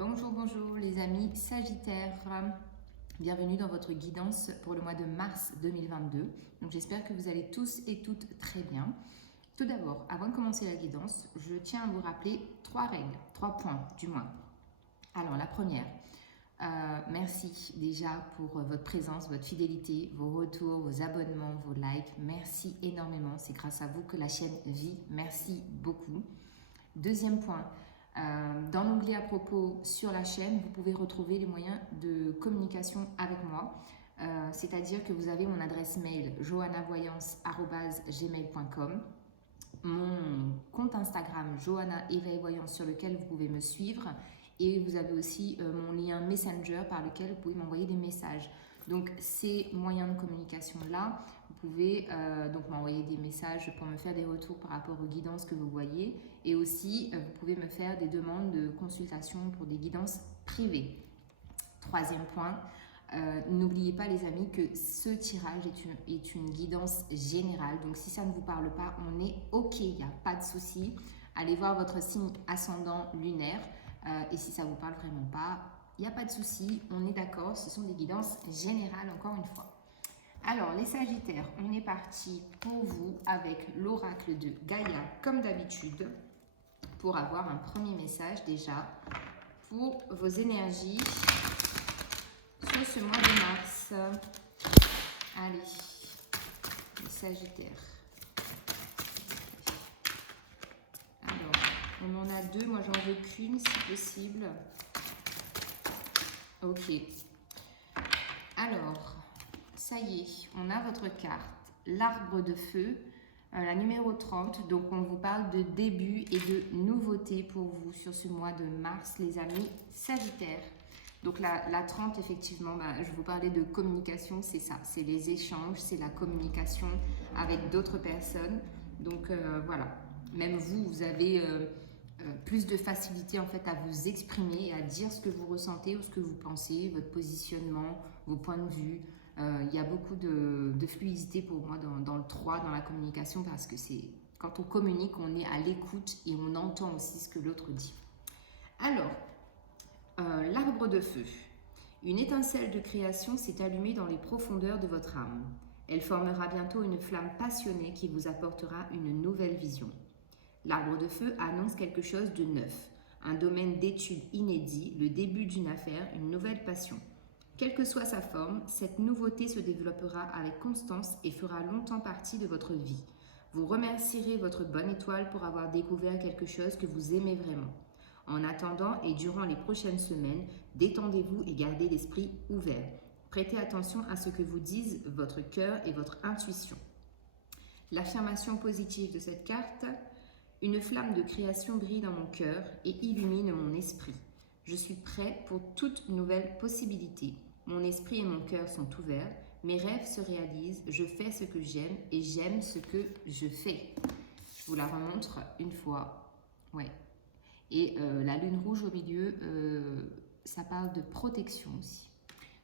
Bonjour, bonjour les amis Sagittaires. Bienvenue dans votre guidance pour le mois de mars 2022. Donc j'espère que vous allez tous et toutes très bien. Tout d'abord, avant de commencer la guidance, je tiens à vous rappeler 3 règles, 3 points du moins. Alors la première, merci déjà pour votre présence, votre fidélité, vos retours, vos abonnements, vos likes. Merci énormément, c'est grâce à vous que la chaîne vit. Merci beaucoup. Deuxième point, dans l'onglet à propos sur la chaîne, vous pouvez retrouver les moyens de communication avec moi. C'est-à-dire que vous avez mon adresse mail joannavoyance@gmail.com, mon compte Instagram Johanna Éveil Voyance sur lequel vous pouvez me suivre, et vous avez aussi mon lien Messenger par lequel vous pouvez m'envoyer des messages. Donc ces moyens de communication là, vous pouvez donc m'envoyer des messages pour me faire des retours par rapport aux guidances que vous voyez, et aussi vous pouvez me faire des demandes de consultation pour des guidances privées. Troisième point, n'oubliez pas les amis que ce tirage est une guidance générale, donc si ça ne vous parle pas, on est ok, il n'y a pas de souci. Allez voir votre signe ascendant lunaire, et si ça ne vous parle vraiment pas, il n'y a pas de souci, on est d'accord, ce sont des guidances générales encore une fois. Alors les Sagittaires, on est parti pour vous avec l'oracle de Gaïa comme d'habitude, pour avoir un premier message déjà pour vos énergies sur ce mois de mars. Allez, les Sagittaires. Alors, on en a 2, moi j'en veux qu'une si possible. Ok. Alors, ça y est, on a votre carte, l'arbre de feu, la numéro 30. Donc, on vous parle de début et de nouveauté pour vous sur ce mois de mars, les amis Sagittaires. Donc, la 30, effectivement, je vous parlais de communication, c'est ça, c'est les échanges, c'est la communication avec d'autres personnes. Donc, voilà, même vous avez plus de facilité en fait à vous exprimer et à dire ce que vous ressentez ou ce que vous pensez, votre positionnement, vos points de vue. Il y a beaucoup de fluidité pour moi dans le 3, dans la communication, parce que c'est quand on communique, on est à l'écoute et on entend aussi ce que l'autre dit. Alors, l'arbre de feu. Une étincelle de création s'est allumée dans les profondeurs de votre âme. Elle formera bientôt une flamme passionnée qui vous apportera une nouvelle vision. L'arbre de feu annonce quelque chose de neuf, un domaine d'étude inédit, le début d'une affaire, une nouvelle passion. Quelle que soit sa forme, cette nouveauté se développera avec constance et fera longtemps partie de votre vie. Vous remercierez votre bonne étoile pour avoir découvert quelque chose que vous aimez vraiment. En attendant et durant les prochaines semaines, détendez-vous et gardez l'esprit ouvert. Prêtez attention à ce que vous disent votre cœur et votre intuition. L'affirmation positive de cette carte: une flamme de création brille dans mon cœur et illumine mon esprit. Je suis prêt pour toute nouvelle possibilité. Mon esprit et mon cœur sont ouverts. Mes rêves se réalisent. Je fais ce que j'aime et j'aime ce que je fais. Je vous la remontre une fois. Ouais. Et la lune rouge au milieu, ça parle de protection aussi.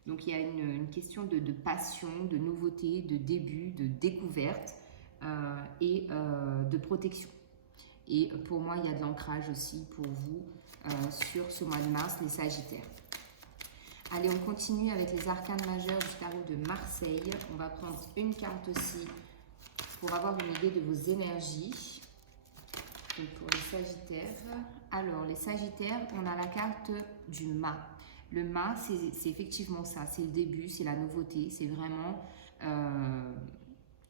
Donc il y a une question de passion, de nouveauté, de début, de découverte et de protection. Et pour moi, il y a de l'ancrage aussi pour vous sur ce mois de mars, les Sagittaires. Allez, on continue avec les arcanes majeurs du tarot de Marseille. On va prendre une carte aussi pour avoir une idée de vos énergies. Donc pour les Sagittaires. Alors, les Sagittaires, on a la carte du mât. Le mât, c'est effectivement ça. C'est le début, c'est la nouveauté. C'est vraiment...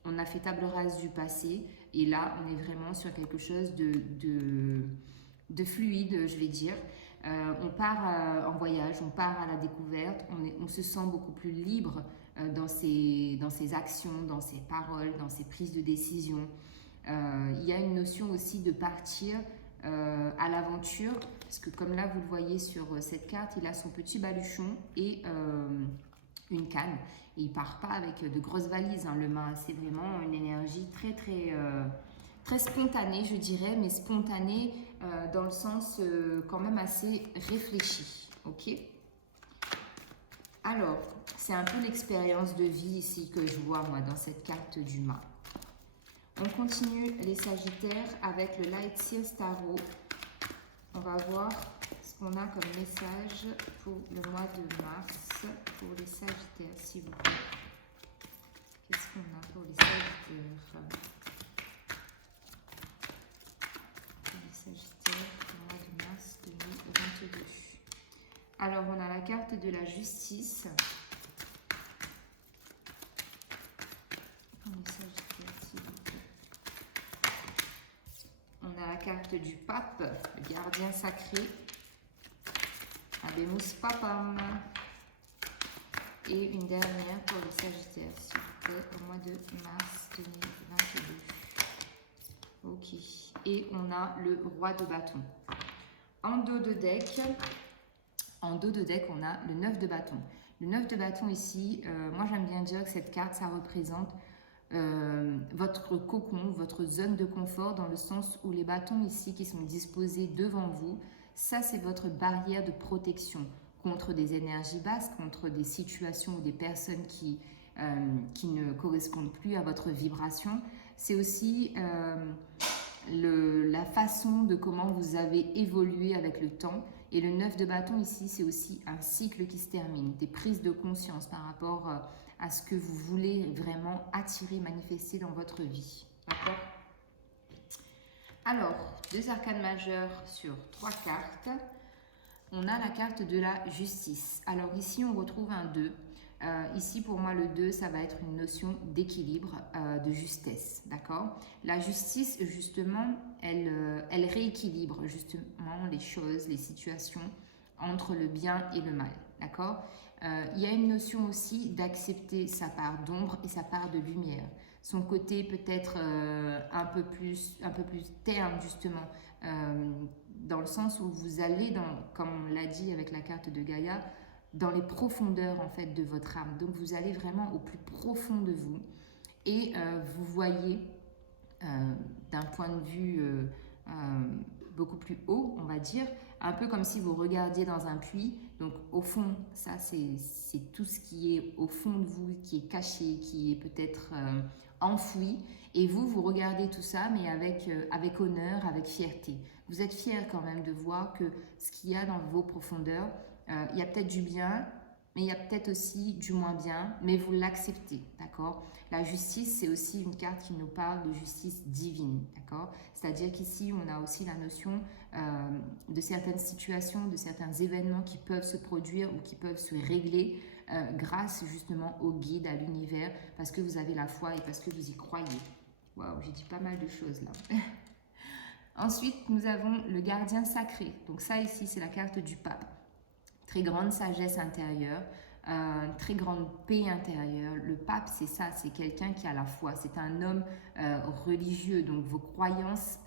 on a fait table rase du passé. Et là, on est vraiment sur quelque chose de fluide, je vais dire. On part en voyage, on part à la découverte, on se sent beaucoup plus libre dans ses actions, dans ses paroles, dans ses prises de décision. Il y a une notion aussi de partir à l'aventure, parce que comme là, vous le voyez sur cette carte, il a son petit baluchon et une canne. Et il part pas avec de grosses valises, hein, le mât. C'est vraiment une énergie très spontanée, je dirais, mais spontanée dans le sens quand même assez réfléchi. Ok. Alors, c'est un peu l'expérience de vie ici que je vois, moi, dans cette carte du mât. On continue les Sagittaires avec le Light Seals Tarot. On va voir ce qu'on a comme message pour le mois de mars pour les Sagittaires, s'il vous plaît? Qu'est-ce qu'on a pour les Sagittaires? Pour les Sagittaires, le mois de mars 2022. Alors, on a la carte de la justice. Pour les Sagittaires, s'il vous plaît. On a la carte du pape, le gardien sacré. Habemus Papam. Et une dernière pour les Sagittaires, s'il vous plaît, au mois de mars 2022. Ok. Et on a le roi de bâton. En dos de deck, on a le 9 de bâton. Le 9 de bâton ici, moi j'aime bien dire que cette carte, ça représente votre cocon, votre zone de confort, dans le sens où les bâtons ici qui sont disposés devant vous, ça c'est votre barrière de protection contre des énergies basses, contre des situations ou des personnes qui ne correspondent plus à votre vibration. C'est aussi la façon de comment vous avez évolué avec le temps. Et le 9 de bâton ici, c'est aussi un cycle qui se termine, des prises de conscience par rapport à ce que vous voulez vraiment attirer, manifester dans votre vie. D'accord? Alors, 2 arcanes majeures sur 3 cartes. On a la carte de la justice. Alors ici, on retrouve un 2. Ici, pour moi, le 2, ça va être une notion d'équilibre, de justesse. D'accord? La justice, justement, elle rééquilibre justement les choses, les situations entre le bien et le mal. D'accord? Il y a une notion aussi d'accepter sa part d'ombre et sa part de lumière. Son côté peut-être un peu plus terne, justement, dans le sens où vous allez, comme on l'a dit avec la carte de Gaïa, dans les profondeurs en fait de votre âme. Donc vous allez vraiment au plus profond de vous et vous voyez d'un point de vue beaucoup plus haut, on va dire, un peu comme si vous regardiez dans un puits. Donc au fond, ça c'est tout ce qui est au fond de vous, qui est caché, qui est peut-être enfoui. Et vous regardez tout ça, mais avec honneur, avec fierté. Vous êtes fier quand même de voir que ce qu'il y a dans vos profondeurs, il y a peut-être du bien, mais il y a peut-être aussi du moins bien, mais vous l'acceptez, d'accord? La justice, c'est aussi une carte qui nous parle de justice divine, d'accord? C'est-à-dire qu'ici, on a aussi la notion de certaines situations, de certains événements qui peuvent se produire ou qui peuvent se régler grâce justement au guide, à l'univers, parce que vous avez la foi et parce que vous y croyez. Waouh, j'ai dit pas mal de choses là. Ensuite, nous avons le gardien sacré. Donc ça ici, c'est la carte du pape. Très grande sagesse intérieure, très grande paix intérieure. Le pape, c'est ça, c'est quelqu'un qui a la foi. C'est un homme religieux. Donc vos croyances,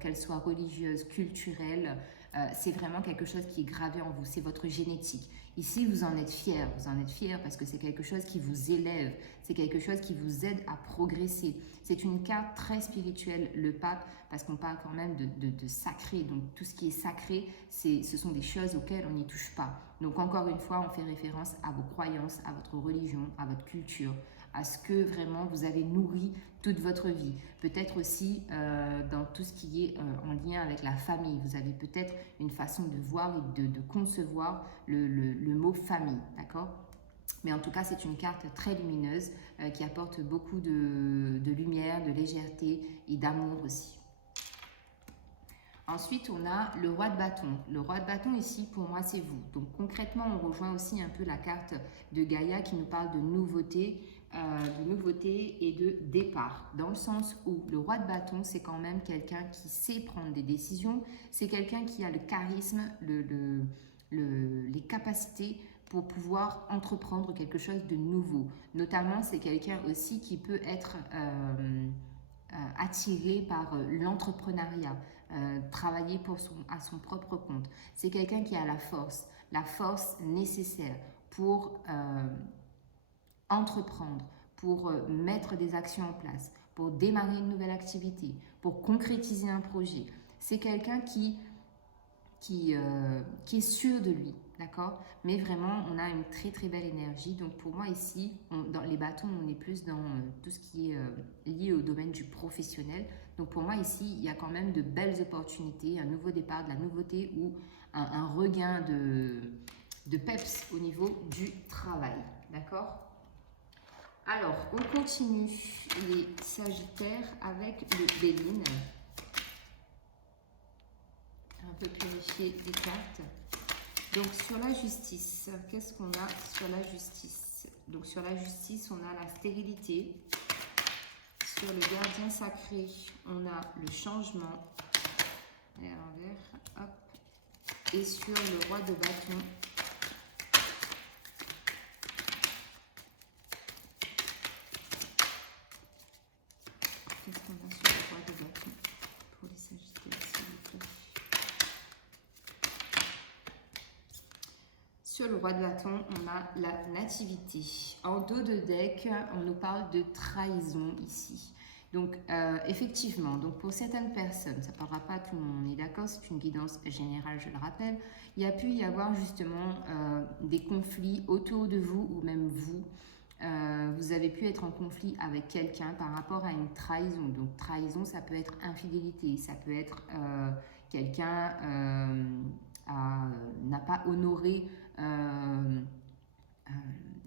qu'elles soient religieuses, culturelles, c'est vraiment quelque chose qui est gravé en vous. C'est votre génétique. Ici, vous en êtes fiers. Vous en êtes fiers parce que c'est quelque chose qui vous élève. C'est quelque chose qui vous aide à progresser. C'est une carte très spirituelle, le pape, parce qu'on parle quand même de sacré. Donc tout ce qui est sacré, ce sont des choses auxquelles on n'y touche pas. Donc encore une fois, on fait référence à vos croyances, à votre religion, à votre culture, à ce que vraiment vous avez nourri toute votre vie. Peut-être aussi dans tout ce qui est en lien avec la famille. Vous avez peut-être une façon de voir et de concevoir le mot famille, d'accord? Mais en tout cas, c'est une carte très lumineuse qui apporte beaucoup de lumière, de légèreté et d'amour aussi. Ensuite, on a le roi de bâton. Le roi de bâton ici, pour moi, c'est vous. Donc concrètement, on rejoint aussi un peu la carte de Gaïa qui nous parle de nouveauté et de départ. Dans le sens où le roi de bâton, c'est quand même quelqu'un qui sait prendre des décisions. C'est quelqu'un qui a le charisme, les capacités pour pouvoir entreprendre quelque chose de nouveau. Notamment, c'est quelqu'un aussi qui peut être attiré par l'entrepreneuriat, travailler à son propre compte. C'est quelqu'un qui a la force nécessaire pour entreprendre, pour mettre des actions en place, pour démarrer une nouvelle activité, pour concrétiser un projet. C'est quelqu'un qui est sûr de lui, d'accord? Mais vraiment, on a une très très belle énergie. Donc pour moi ici, dans les bâtons, on est plus dans tout ce qui est lié au domaine du professionnel. Donc pour moi ici, il y a quand même de belles opportunités, un nouveau départ, de la nouveauté ou un regain de peps au niveau du travail. D'accord? Alors, on continue les Sagittaires avec le Béline. Un peu purifier les cartes. Donc, sur la justice, qu'est-ce qu'on a sur la justice? Donc, sur la justice, on a la stérilité. Sur le gardien sacré, on a le changement. Et à l'envers, hop. Et sur le roi de bâton, qu'est-ce qu'on a sur le roi de bâton pour les Sagittaires, s'il vous plaît? Sur le roi de bâton, on a la nativité. En dos de deck, on nous parle de trahison ici. Donc, effectivement, donc pour certaines personnes, ça ne parlera pas à tout le monde, on est d'accord, c'est une guidance générale, je le rappelle. Il y a pu y avoir justement des conflits autour de vous ou même vous. Vous avez pu être en conflit avec quelqu'un par rapport à une trahison. Donc, trahison, ça peut être infidélité, ça peut être quelqu'un n'a pas honoré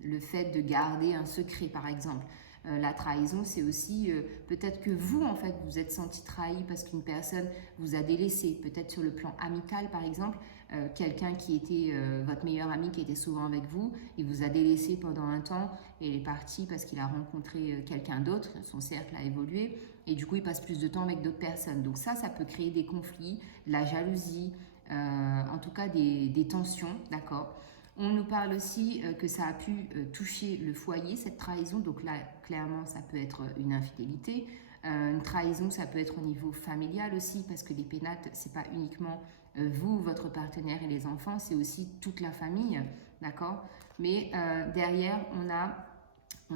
le fait de garder un secret, par exemple. La trahison, c'est aussi peut-être que vous, en fait, vous êtes senti trahi parce qu'une personne vous a délaissé. Peut-être sur le plan amical, par exemple, quelqu'un qui était votre meilleur ami, qui était souvent avec vous, il vous a délaissé pendant un temps et il est parti parce qu'il a rencontré quelqu'un d'autre, son cercle a évolué et du coup, il passe plus de temps avec d'autres personnes. Donc ça peut créer des conflits, de la jalousie, en tout cas des tensions, d'accord? On nous parle aussi que ça a pu toucher le foyer, cette trahison. Donc là, clairement, ça peut être une infidélité. Une trahison, ça peut être au niveau familial aussi, parce que les pénates, c'est pas uniquement vous, votre partenaire et les enfants, c'est aussi toute la famille, d'accord? Mais derrière, on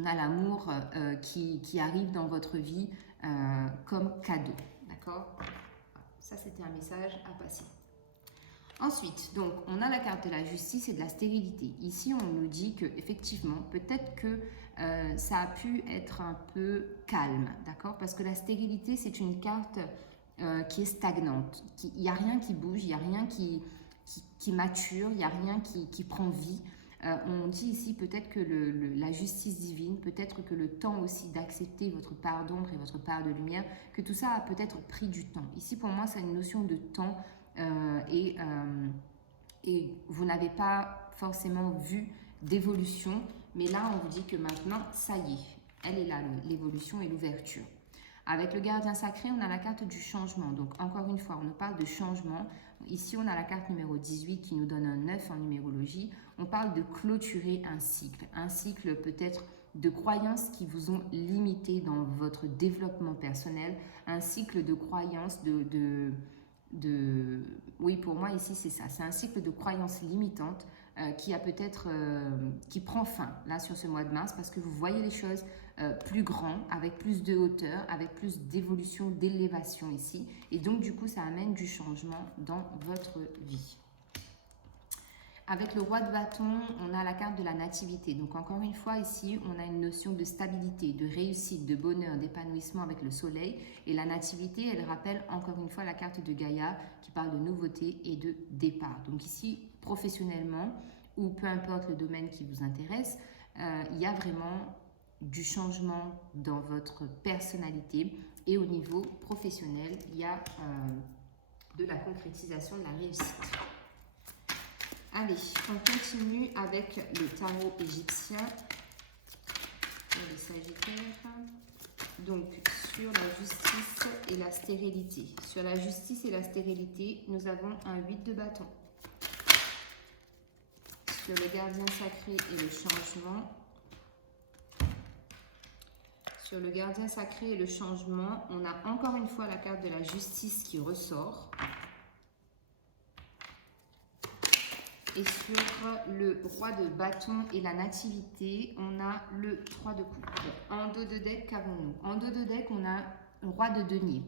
a l'amour qui arrive dans votre vie comme cadeau, d'accord? Ça, c'était un message à passer. Ensuite, donc, on a la carte de la justice et de la stérilité. Ici, on nous dit que effectivement, peut-être que ça a pu être un peu calme, d'accord? Parce que la stérilité, c'est une carte qui est stagnante. Il n'y a rien qui bouge, il n'y a rien qui mature, il n'y a rien qui prend vie. On dit ici peut-être que la justice divine, peut-être que le temps aussi d'accepter votre part d'ombre et votre part de lumière, que tout ça a peut-être pris du temps. Ici, pour moi, c'est une notion de temps. Et vous n'avez pas forcément vu d'évolution, mais là on vous dit que maintenant ça y est, elle est là, l'évolution et l'ouverture. Avec le gardien sacré, on a la carte du changement. Donc encore une fois, on nous parle de changement. Ici, on a la carte numéro 18 qui nous donne un 9 en numérologie. On parle de clôturer un cycle peut-être de croyances qui vous ont limité dans votre développement personnel, un cycle de croyances, oui, pour moi ici c'est ça, c'est un cycle de croyances limitantes qui prend fin là sur ce mois de mars parce que vous voyez les choses plus grand, avec plus de hauteur, avec plus d'évolution, d'élévation ici, et donc du coup ça amène du changement dans votre vie. Avec le roi de bâton, on a la carte de la nativité. Donc encore une fois ici, on a une notion de stabilité, de réussite, de bonheur, d'épanouissement avec le soleil. Et la nativité, elle rappelle encore une fois la carte de Gaïa qui parle de nouveauté et de départ. Donc ici, professionnellement, ou peu importe le domaine qui vous intéresse, il y a vraiment du changement dans votre personnalité. Et au niveau professionnel, il y a de la concrétisation de la réussite. Allez, on continue avec le tarot égyptien pour les Sagittaires. Donc, sur la justice et la stérilité. Sur la justice et la stérilité, nous avons un 8 de bâton. Sur le gardien sacré et le changement. Sur le gardien sacré et le changement, on a encore une fois la carte de la justice qui ressort. Et sur le roi de bâton et la nativité, on a le 3 de coupe. En dos de deck, qu'avons-nous? En dos de deck, on a le roi de denier.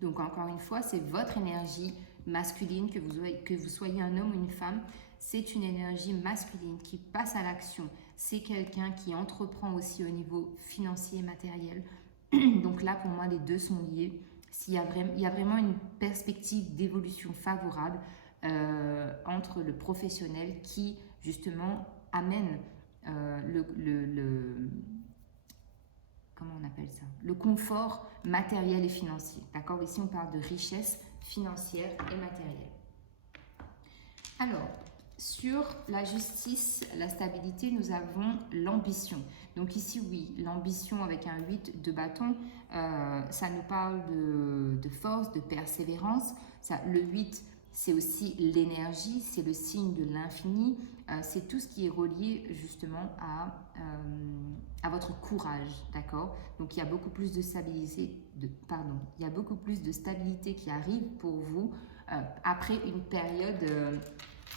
Donc encore une fois, c'est votre énergie masculine, que vous soyez un homme ou une femme. C'est une énergie masculine qui passe à l'action. C'est quelqu'un qui entreprend aussi au niveau financier et matériel. Donc là, pour moi, les deux sont liés. Il y a vraiment une perspective d'évolution favorable. entre le professionnel qui justement amène comment on appelle ça? Le confort matériel et financier. D'accord? Ici, on parle de richesse financière et matérielle. Alors, sur la justice, la stabilité, nous avons l'ambition. Donc ici, oui, l'ambition avec un 8 de bâton, ça nous parle de force, de persévérance. Le 8, c'est aussi l'énergie, c'est le signe de l'infini. C'est tout ce qui est relié justement à votre courage, d'accord? Donc il y a beaucoup plus de stabilité, il y a beaucoup plus de stabilité qui arrive pour vous après une période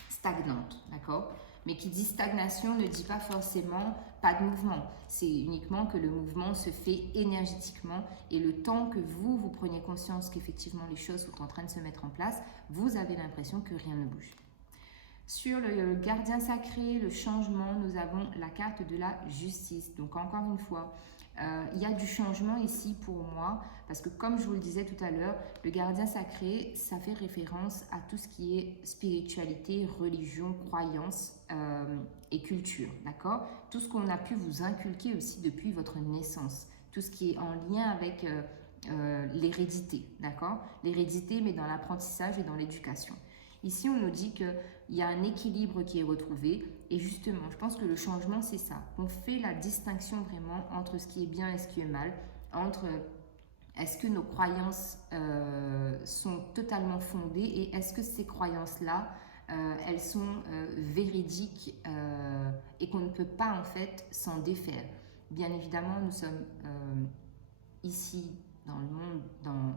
stagnante, d'accord? Mais qui dit stagnation ne dit pas forcément pas de mouvement. C'est uniquement que le mouvement se fait énergétiquement et le temps que vous preniez conscience qu'effectivement les choses sont en train de se mettre en place, vous avez l'impression que rien ne bouge. Sur le gardien sacré, le changement, nous avons la carte de la justice. Donc encore une fois, il y a du changement ici pour moi, parce que comme je vous le disais tout à l'heure, le gardien sacré, ça fait référence à tout ce qui est spiritualité, religion, croyance et culture, d'accord? Tout ce qu'on a pu vous inculquer aussi depuis votre naissance, tout ce qui est en lien avec l'hérédité, d'accord? L'hérédité, mais dans l'apprentissage et dans l'éducation. Ici, on nous dit qu'il y a un équilibre qui est retrouvé et justement, je pense que le changement, c'est ça. On fait la distinction vraiment entre ce qui est bien et ce qui est mal, entre est-ce que nos croyances sont totalement fondées et est-ce que ces croyances-là, elles sont véridiques et qu'on ne peut pas en fait s'en défaire. Bien évidemment, nous sommes ici dans le monde,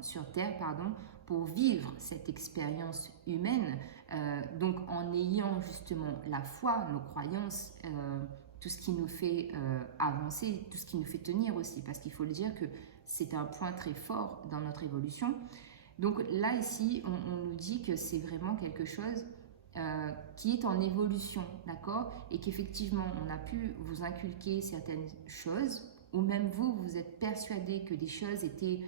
sur Terre, pardon, pour vivre cette expérience humaine, donc en ayant justement la foi, nos croyances, tout ce qui nous fait avancer, tout ce qui nous fait tenir aussi, parce qu'il faut le dire que c'est un point très fort dans notre évolution. Donc là, ici, on nous dit que c'est vraiment quelque chose qui est en évolution, d'accord? Et qu'effectivement, on a pu vous inculquer certaines choses, ou même vous êtes persuadé que des choses étaient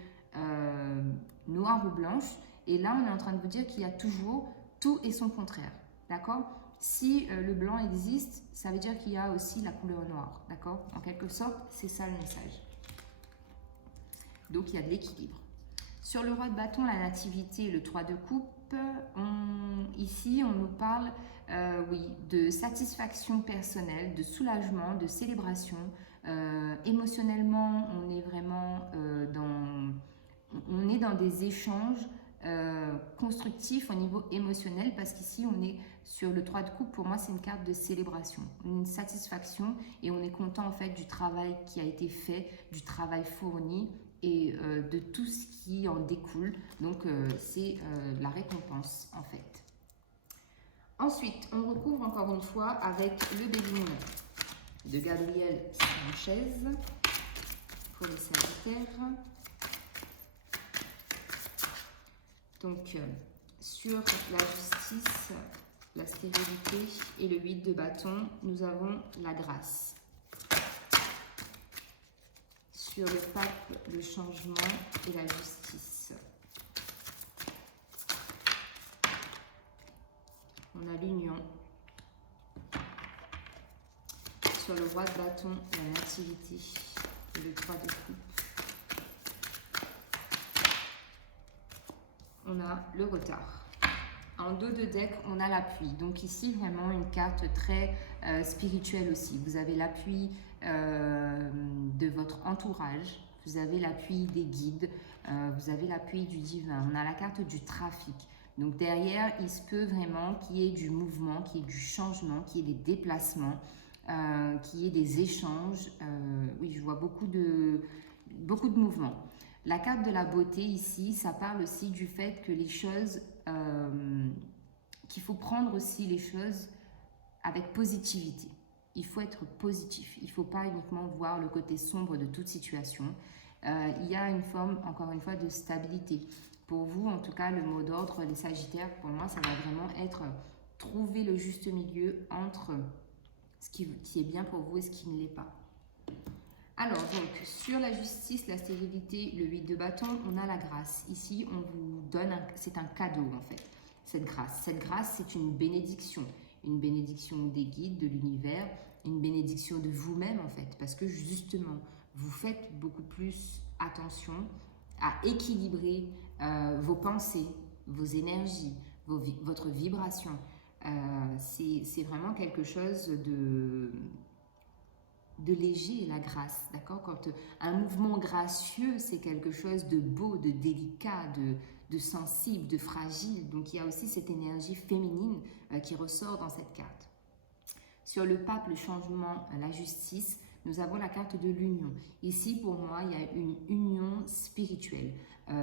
noires ou blanches, et là on est en train de vous dire qu'il y a toujours tout et son contraire, d'accord? Si le blanc existe, ça veut dire qu'il y a aussi la couleur noire, d'accord? En quelque sorte, c'est ça le message. Donc il y a de l'équilibre. Sur le roi de bâton, la nativité, le 3 de coupe, ici on nous parle oui, de satisfaction personnelle, de soulagement, de célébration. Émotionnellement, on est vraiment dans des échanges constructifs au niveau émotionnel, parce qu'ici on est sur le 3 de coupe. Pour moi, c'est une carte de célébration, une satisfaction, et on est content en fait du travail qui a été fait, du travail fourni et de tout ce qui en découle. Donc c'est la récompense en fait. Ensuite, on recouvre encore une fois avec le Béline de Gabriel Sanchez pour les Sagittaires. Donc, sur la justice, la stérilité et le 8 de bâton, nous avons la grâce. Sur le pape, le changement et la justice. On a l'union. Sur le roi de bâton, la nativité et le 3 de coupe. On a le retard. En dos de deck, on a l'appui. Donc ici, vraiment une carte très spirituelle aussi. Vous avez l'appui de votre entourage. Vous avez l'appui des guides. Vous avez l'appui du divin. On a la carte du trafic. Donc derrière, il se peut vraiment qu'il y ait du mouvement, qu'il y ait du changement, qu'il y ait des déplacements, qu'il y ait des échanges. Oui, je vois beaucoup de mouvements. La carte de la beauté ici, ça parle aussi du fait que les choses, qu'il faut prendre aussi les choses avec positivité. Il faut être positif. Il ne faut pas uniquement voir le côté sombre de toute situation. Il y a une forme, encore une fois, de stabilité. Pour vous, en tout cas, le mot d'ordre, les Sagittaires, pour moi, ça va vraiment être trouver le juste milieu entre ce qui est bien pour vous et ce qui ne l'est pas. Alors, donc, sur la justice, la stérilité, le 8 de bâton, on a la grâce. Ici, on vous donne, c'est un cadeau en fait. cette grâce. Cette grâce, c'est une bénédiction des guides, de l'univers, une bénédiction de vous-même en fait, parce que justement, vous faites beaucoup plus attention à équilibrer vos pensées, vos énergies, votre vibration. C'est vraiment quelque chose de léger, la grâce, d'accord? Quand un mouvement gracieux, c'est quelque chose de beau, de délicat, de sensible, de fragile. Donc il y a aussi cette énergie féminine qui ressort dans cette carte. Sur le pape, le changement, la justice, nous avons la carte de l'union. Ici, pour moi, il y a une union spirituelle.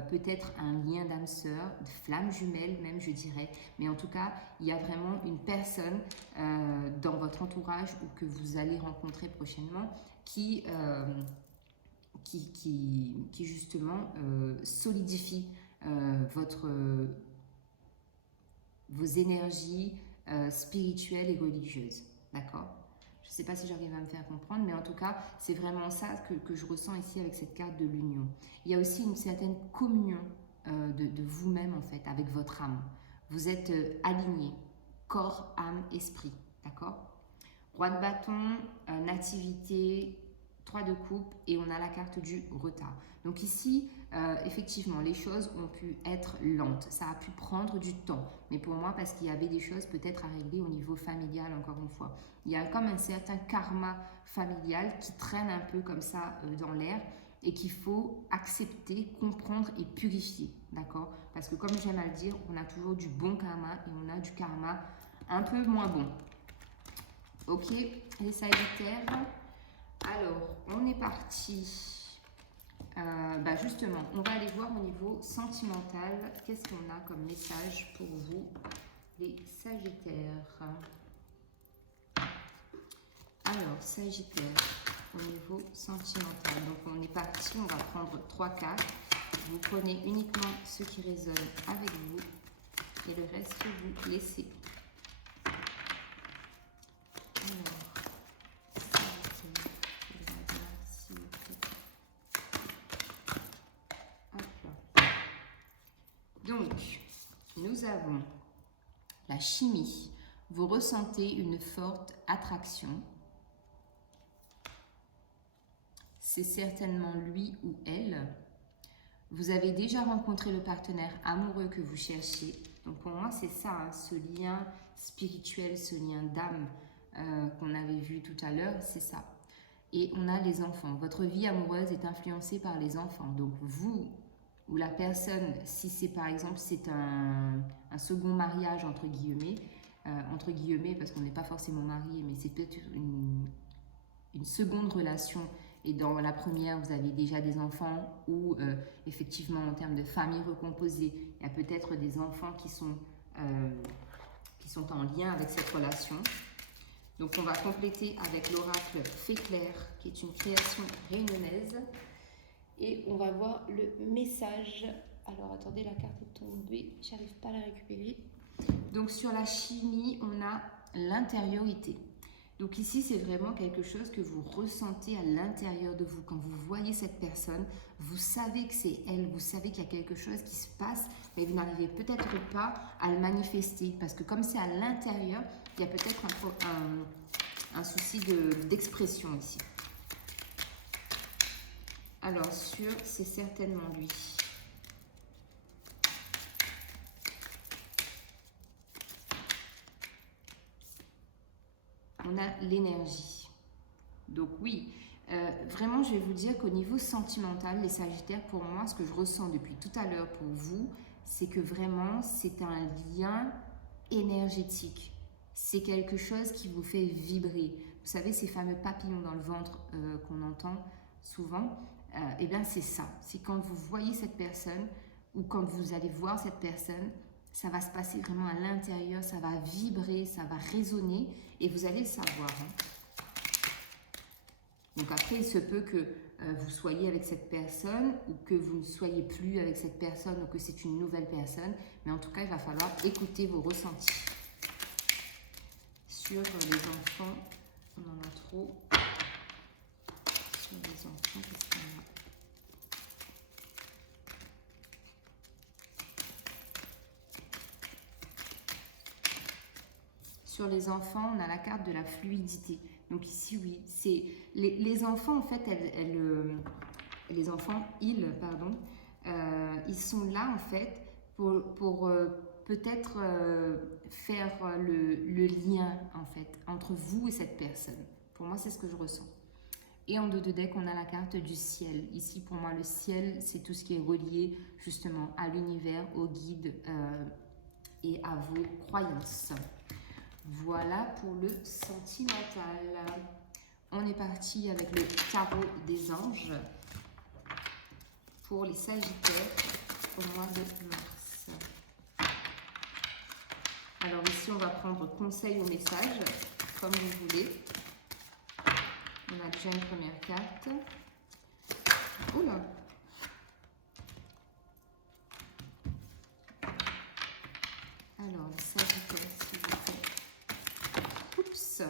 Peut-être un lien d'âme sœur, de flamme jumelle même, je dirais. Mais en tout cas, il y a vraiment une personne dans votre entourage ou que vous allez rencontrer prochainement qui justement solidifie vos énergies spirituelles et religieuses. D'accord? Je ne sais pas si j'arrive à me faire comprendre, mais en tout cas, c'est vraiment ça que je ressens ici avec cette carte de l'union. Il y a aussi une certaine communion de vous-même, en fait, avec votre âme. Vous êtes aligné, corps, âme, esprit. D'accord? Roi de bâton, nativité, 3 de coupe, et on a la carte du retard. Donc ici, effectivement, les choses ont pu être lentes. Ça a pu prendre du temps. Mais pour moi, parce qu'il y avait des choses peut-être à régler au niveau familial, encore une fois. Il y a comme un certain karma familial qui traîne un peu comme ça dans l'air et qu'il faut accepter, comprendre et purifier. D'accord? Parce que comme j'aime à le dire, on a toujours du bon karma et on a du karma un peu moins bon. Ok, les Sagittaires. Alors, on est parti. Justement, on va aller voir au niveau sentimental. Qu'est-ce qu'on a comme message pour vous, les Sagittaires? Alors, Sagittaire, au niveau sentimental. Donc, on est parti. On va prendre 3 cartes. Vous prenez uniquement ceux qui résonnent avec vous et le reste, vous laissez. Alors, donc, nous avons la chimie. Vous ressentez une forte attraction. C'est certainement lui ou elle. Vous avez déjà rencontré le partenaire amoureux que vous cherchez. Donc pour moi, c'est ça, hein, ce lien spirituel, ce lien d'âme qu'on avait vu tout à l'heure, c'est ça. Et on a les enfants. Votre vie amoureuse est influencée par les enfants. Donc vous ou la personne, si c'est par exemple c'est un second mariage entre guillemets parce qu'on n'est pas forcément marié, mais c'est peut-être une seconde relation et dans la première vous avez déjà des enfants ou effectivement en termes de famille recomposée, il y a peut-être des enfants qui sont en lien avec cette relation. Donc on va compléter avec l'oracle Fée Claire qui est une création réunionnaise. Et on va voir le message. Alors, attendez, la carte est tombée. J'arrive pas à la récupérer. Donc, sur la chimie, on a l'intériorité. Donc, ici, c'est vraiment quelque chose que vous ressentez à l'intérieur de vous. Quand vous voyez cette personne, vous savez que c'est elle. Vous savez qu'il y a quelque chose qui se passe, mais vous n'arrivez peut-être pas à le manifester. Parce que comme c'est à l'intérieur, il y a peut-être un souci d'expression ici. Alors, c'est certainement lui. On a l'énergie. Donc oui, vraiment, je vais vous dire qu'au niveau sentimental, les Sagittaires, pour moi, ce que je ressens depuis tout à l'heure pour vous, c'est que vraiment, c'est un lien énergétique. C'est quelque chose qui vous fait vibrer. Vous savez, ces fameux papillons dans le ventre qu'on entend souvent, eh bien c'est ça. C'est quand vous voyez cette personne ou quand vous allez voir cette personne, ça va se passer vraiment à l'intérieur, ça va vibrer, ça va résonner et vous allez le savoir. Hein. Donc après, il se peut que vous soyez avec cette personne ou que vous ne soyez plus avec cette personne ou que c'est une nouvelle personne. Mais en tout cas, il va falloir écouter vos ressentis. Sur les enfants, on en a trop. Sur les enfants, qu'est-ce qu'on a? Sur les enfants, on a la carte de la fluidité. Donc ici, oui, c'est les enfants, en fait, les enfants, ils sont là, en fait, pour peut-être faire le lien, en fait, entre vous et cette personne. Pour moi, c'est ce que je ressens. Et en dos de deck, on a la carte du ciel. Ici, pour moi, le ciel, c'est tout ce qui est relié, justement, à l'univers, au guide et à vos croyances. Voilà pour le sentimental. On est parti avec le tarot des anges pour les sagittaires au mois de mars. Alors ici, on va prendre conseil ou message, comme vous voulez. On a déjà une première carte. Oula! Alors, les sagittaires, s'il vous plaît. Oups!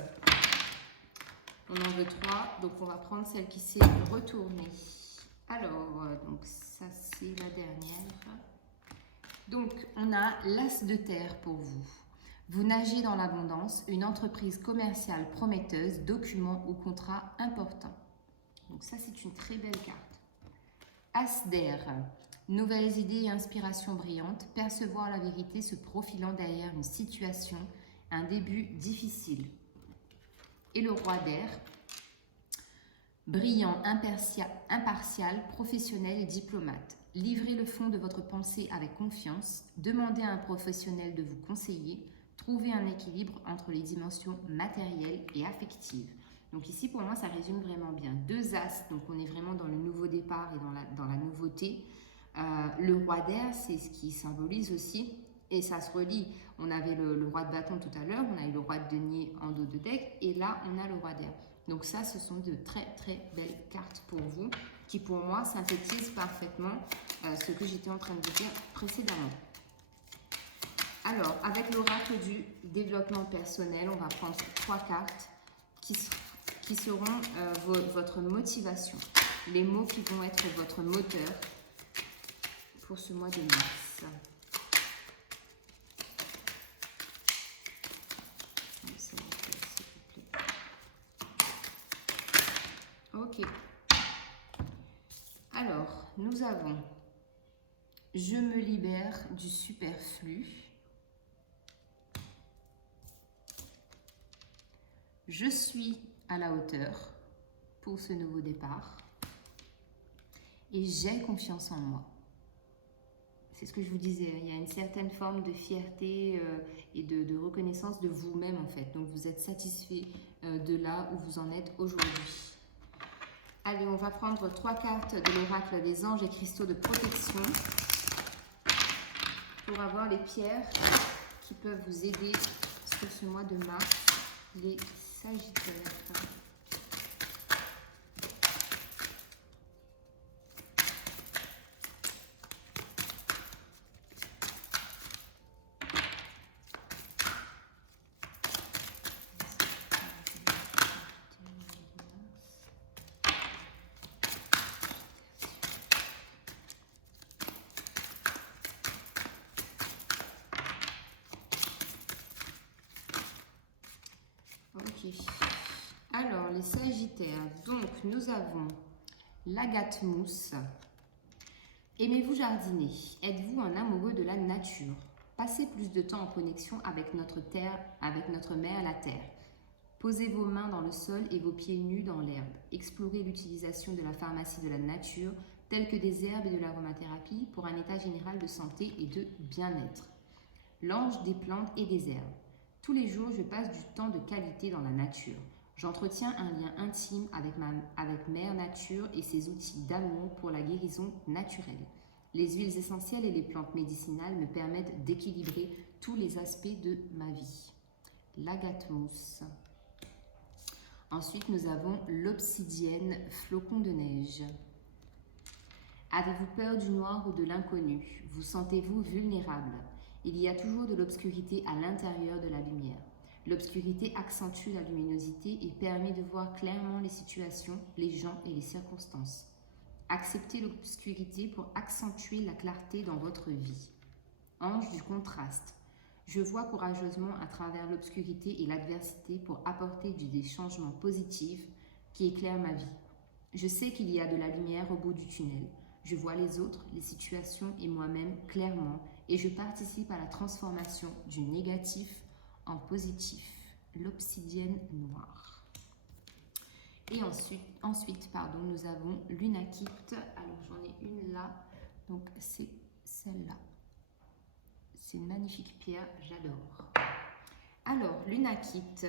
On en veut 3, donc on va prendre celle qui s'est retournée. Alors, donc ça c'est la dernière. Donc, on a l'as de terre pour vous. Vous nagez dans l'abondance, une entreprise commerciale prometteuse, documents ou contrats importants. Donc ça, c'est une très belle carte. As d'air, nouvelles idées et inspirations brillantes, percevoir la vérité se profilant derrière une situation, un début difficile. Et le roi d'air, brillant, impartial, professionnel et diplomate. Livrez le fond de votre pensée avec confiance, demandez à un professionnel de vous conseiller, trouvez un équilibre entre les dimensions matérielles et affectives. Donc ici, pour moi, ça résume vraiment bien. 2 as, donc on est vraiment dans le nouveau départ et dans la nouveauté. Le roi d'air, c'est ce qui symbolise aussi, et ça se relie. On avait le roi de bâton tout à l'heure, on a eu le roi de denier en dos de deck, et là, on a le roi d'air. Donc ça, ce sont de très très belles cartes pour vous, qui pour moi synthétisent parfaitement ce que j'étais en train de vous dire précédemment. Alors, avec l'oracle du développement personnel, on va prendre 3 cartes qui seront votre motivation. Les mots qui vont être votre moteur pour ce mois de mars. Ok. Alors, nous avons « Je me libère du superflu ». Je suis à la hauteur pour ce nouveau départ et j'ai confiance en moi. C'est ce que je vous disais, il y a une certaine forme de fierté et de reconnaissance de vous-même en fait. Donc vous êtes satisfait de là où vous en êtes aujourd'hui. Allez, on va prendre 3 cartes de l'oracle des anges et cristaux de protection pour avoir les pierres qui peuvent vous aider sur ce mois de mars, les sagittaires. Alors, les sagittaires, donc nous avons l'agate mousse. Aimez-vous jardiner? Êtes-vous un amoureux de la nature? Passez plus de temps en connexion avec notre terre, avec notre mère, la terre. Posez vos mains dans le sol et vos pieds nus dans l'herbe. Explorez l'utilisation de la pharmacie de la nature, telles que des herbes et de l'aromathérapie, pour un état général de santé et de bien-être. L'ange des plantes et des herbes. Tous les jours, je passe du temps de qualité dans la nature. J'entretiens un lien intime avec Mère Nature et ses outils d'amour pour la guérison naturelle. Les huiles essentielles et les plantes médicinales me permettent d'équilibrer tous les aspects de ma vie. L'agate mousse. Ensuite, nous avons l'obsidienne, flocon de neige. Avez-vous peur du noir ou de l'inconnu? Vous sentez-vous vulnérable? Il y a toujours de l'obscurité à l'intérieur de la lumière. L'obscurité accentue la luminosité et permet de voir clairement les situations, les gens et les circonstances. Acceptez l'obscurité pour accentuer la clarté dans votre vie. Ange du contraste. Je vois courageusement à travers l'obscurité et l'adversité pour apporter des changements positifs qui éclairent ma vie. Je sais qu'il y a de la lumière au bout du tunnel. Je vois les autres, les situations et moi-même clairement et je participe à la transformation du négatif en positif. L'obsidienne noire. Et ensuite, nous avons l'unakite. Alors j'en ai une là, donc c'est celle-là. C'est une magnifique pierre, j'adore. Alors, l'unakite,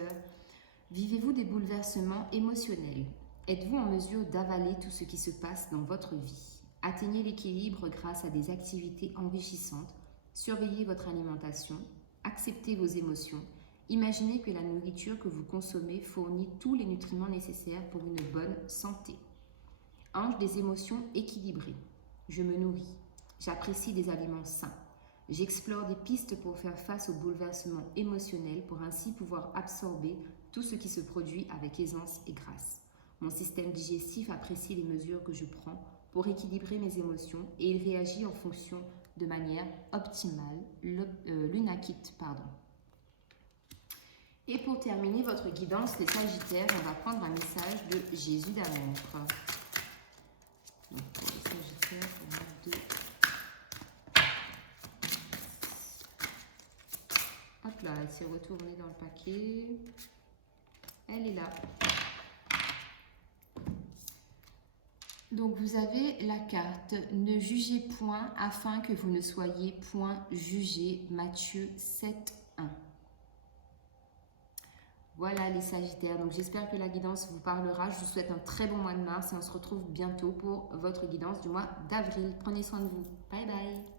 vivez-vous des bouleversements émotionnels? Êtes-vous en mesure d'avaler tout ce qui se passe dans votre vie? Atteignez l'équilibre grâce à des activités enrichissantes. Surveillez votre alimentation. Acceptez vos émotions. Imaginez que la nourriture que vous consommez fournit tous les nutriments nécessaires pour une bonne santé. Ange des émotions équilibrées. Je me nourris. J'apprécie des aliments sains. J'explore des pistes pour faire face aux bouleversements émotionnels pour ainsi pouvoir absorber tout ce qui se produit avec aisance et grâce. Mon système digestif apprécie les mesures que je prends pour équilibrer mes émotions et il réagit en fonction de manière optimale. L'unakite, pardon. Et pour terminer votre guidance, les Sagittaires, on va prendre un message de Jésus d'amour. Donc pour les Sagittaires, on a 2. Hop là, elle s'est retournée dans le paquet. Elle est là. Donc vous avez la carte « Ne jugez point afin que vous ne soyez point jugés » Matthieu 7, 1. Voilà les Sagittaires, donc j'espère que la guidance vous parlera. Je vous souhaite un très bon mois de mars et on se retrouve bientôt pour votre guidance du mois d'avril. Prenez soin de vous. Bye bye.